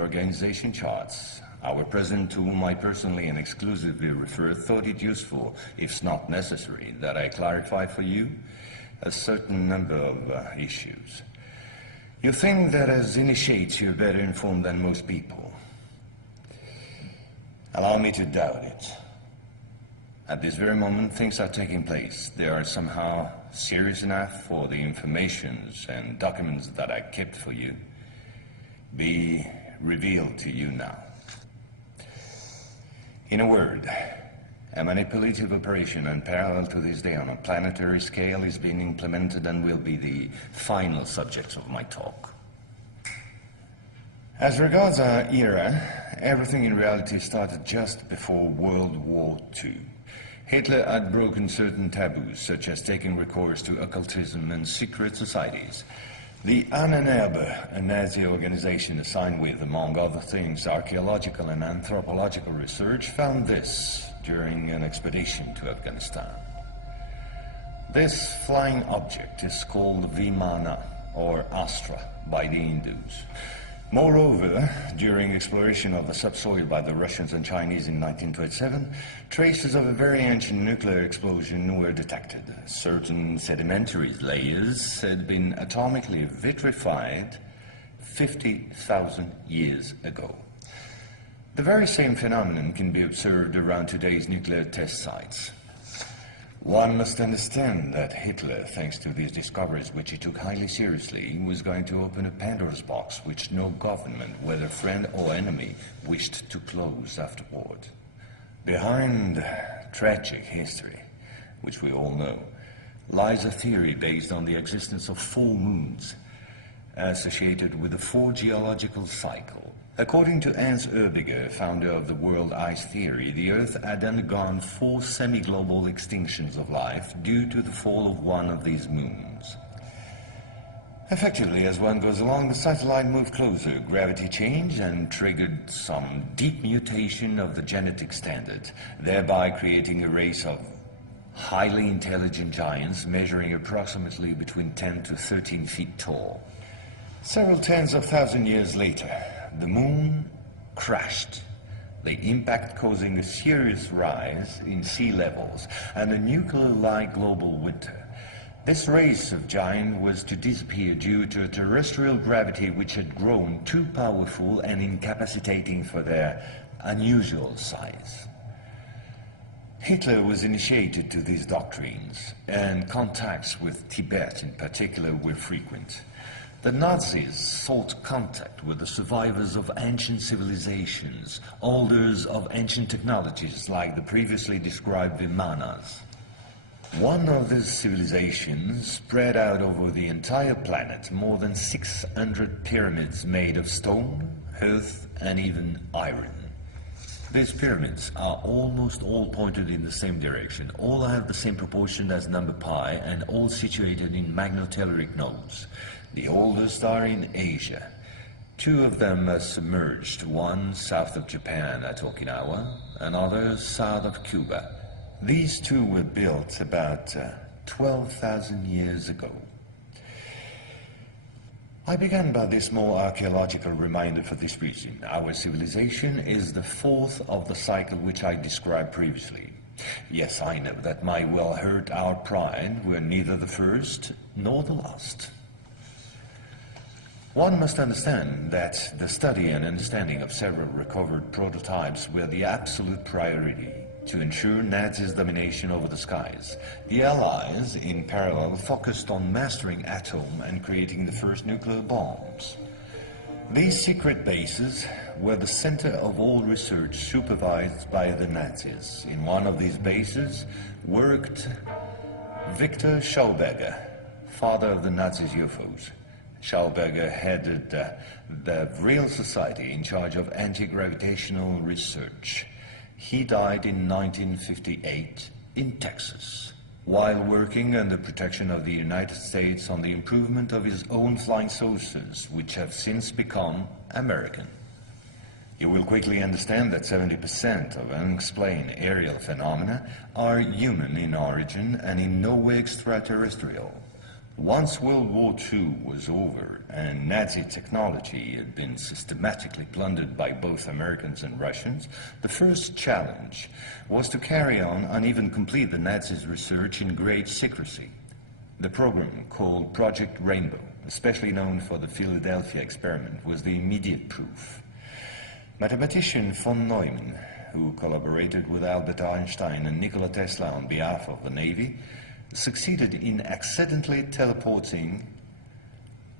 Organization charts. Our president, to whom I personally and exclusively refer, thought it useful, if not necessary, that I clarify for you a certain number of issues. You think that as initiates you're better informed than most people. Allow me to doubt it. At this very moment, things are taking place. They are somehow serious enough for the informations and documents that I kept for you be revealed to you now. In a word, a manipulative operation unparalleled to this day on a planetary scale is being implemented and will be the final subject of my talk. As regards our era, everything in reality started just before World War II. Hitler had broken certain taboos, such as taking recourse to occultism and secret societies. The Ahnenerbe, a Nazi organization assigned with, among other things, archaeological and anthropological research, found this during an expedition to Afghanistan. This flying object is called Vimana, or Astra, by the Hindus. Moreover, during exploration of the subsoil by the Russians and Chinese in 1927, traces of a very ancient nuclear explosion were detected. Certain sedimentary layers had been atomically vitrified 50,000 years ago. The very same phenomenon can be observed around today's nuclear test sites. One must understand that Hitler, thanks to these discoveries, which he took highly seriously, was going to open a Pandora's box which no government, whether friend or enemy, wished to close afterward. Behind tragic history, which we all know, lies a theory based on the existence of full moons associated with the four geological cycle. According to Hans Erbiger, founder of the world ice theory, the Earth had undergone 4 semi-global extinctions of life due to the fall of one of these moons. Effectively, as one goes along, the satellite moved closer, gravity changed and triggered some deep mutation of the genetic standard, thereby creating a race of highly intelligent giants measuring approximately between 10 to 13 feet tall. Several tens of thousands years later, the moon crashed, the impact causing a serious rise in sea levels and a nuclear-like global winter. This race of giants was to disappear due to a terrestrial gravity which had grown too powerful and incapacitating for their unusual size. Hitler was initiated to these doctrines, and contacts with Tibet in particular were frequent. The Nazis sought contact with the survivors of ancient civilizations, holders of ancient technologies like the previously described Vimanas. One of these civilizations spread out over the entire planet more than 600 pyramids made of stone, earth, and even iron. These pyramids are almost all pointed in the same direction, all have the same proportion as number pi, and all situated in magnetotelluric nodes. The oldest are in Asia. 2 of them are submerged, one south of Japan at Okinawa, another south of Cuba. These 2 were built about 12,000 years ago. I began by this small archaeological reminder for this reason. Our civilization is the 4th of the cycle which I described previously. Yes, I know that might well hurt our pride. We're neither the first nor the last. One must understand that the study and understanding of several recovered prototypes were the absolute priority to ensure Nazis' domination over the skies. The Allies, in parallel, focused on mastering atom and creating the first nuclear bombs. These secret bases were the center of all research supervised by the Nazis. In one of these bases worked Victor Schauberger, father of the Nazis' UFOs. Schauberger headed the Real Society in charge of anti-gravitational research. He died in 1958 in Texas, while working under protection of the United States on the improvement of his own flying saucers, which have since become American. You will quickly understand that 70% of unexplained aerial phenomena are human in origin and in no way extraterrestrial. Once World War II was over and Nazi technology had been systematically plundered by both Americans and Russians, the first challenge was to carry on and even complete the Nazis' research in great secrecy. The program, called Project Rainbow, especially known for the Philadelphia experiment, was the immediate proof. Mathematician von Neumann, who collaborated with Albert Einstein and Nikola Tesla on behalf of the Navy, succeeded in accidentally teleporting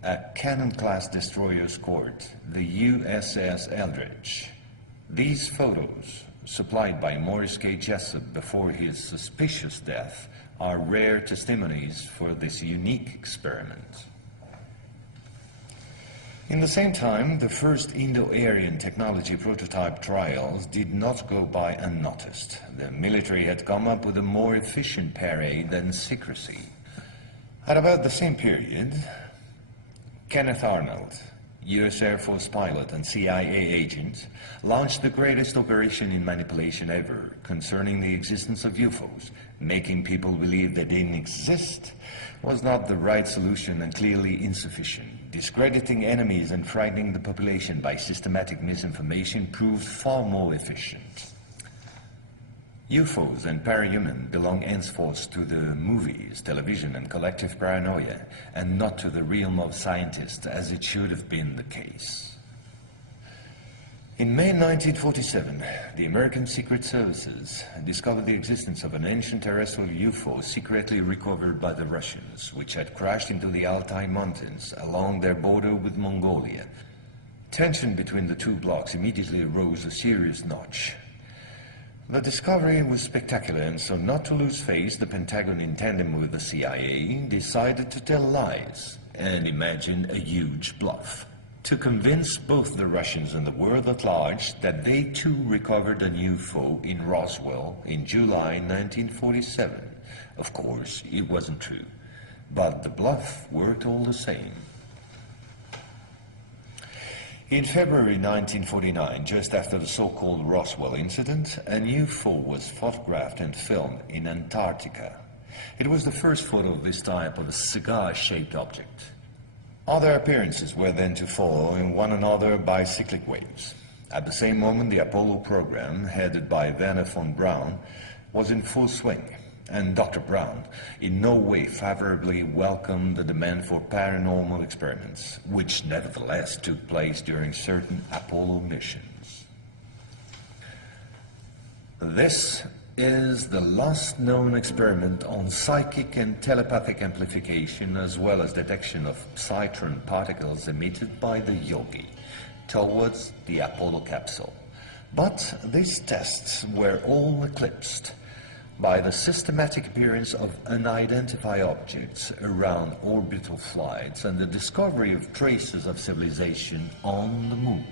a Cannon-class destroyer escort, the USS Eldridge. These photos, supplied by Morris K. Jessup before his suspicious death, are rare testimonies for this unique experiment. In the same time, the first Indo-Aryan technology prototype trials did not go by unnoticed. The military had come up with a more efficient parade than secrecy. At about the same period, Kenneth Arnold, US Air Force pilot and CIA agent, launched the greatest operation in manipulation ever concerning the existence of UFOs. Making people believe they didn't exist was not the right solution and clearly insufficient. Discrediting enemies and frightening the population by systematic misinformation proved far more efficient. UFOs and parahuman belong henceforth to the movies, television, and collective paranoia, and not to the realm of scientists, as it should have been the case. In May 1947, the American Secret Services discovered the existence of an ancient terrestrial UFO secretly recovered by the Russians, which had crashed into the Altai Mountains along their border with Mongolia. Tension between the two blocs immediately rose a serious notch. The discovery was spectacular, and so not to lose face, the Pentagon, in tandem with the CIA, decided to tell lies and imagine a huge bluff, to convince both the Russians and the world at large that they too recovered a UFO in Roswell in July 1947. Of course, it wasn't true, but the bluff worked all the same. In February 1949, just after the so-called Roswell incident, a UFO was photographed and filmed in Antarctica. It was the first photo of this type of a cigar-shaped object. Other appearances were then to follow in one another by cyclic waves. At the same moment, the Apollo program, headed by Werner von Braun, was in full swing, and Dr. Braun in no way favorably welcomed the demand for paranormal experiments, which nevertheless took place during certain Apollo missions. This is the last known experiment on psychic and telepathic amplification, as well as detection of psytron particles emitted by the yogi towards the Apollo capsule. But these tests were all eclipsed by the systematic appearance of unidentified objects around orbital flights and the discovery of traces of civilization on the moon.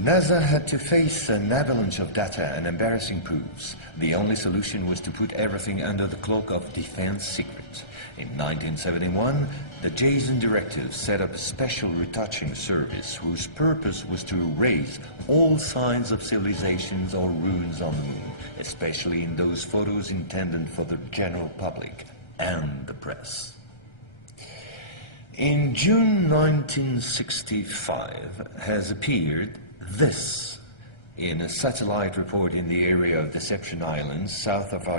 NASA had to face an avalanche of data and embarrassing proofs. The only solution was to put everything under the cloak of defense secret. In 1971, the Jason Directive set up a special retouching service whose purpose was to erase all signs of civilizations or ruins on the moon, especially in those photos intended for the general public and the press. In June 1965 has appeared this in a satellite report in the area of Deception Island, south of our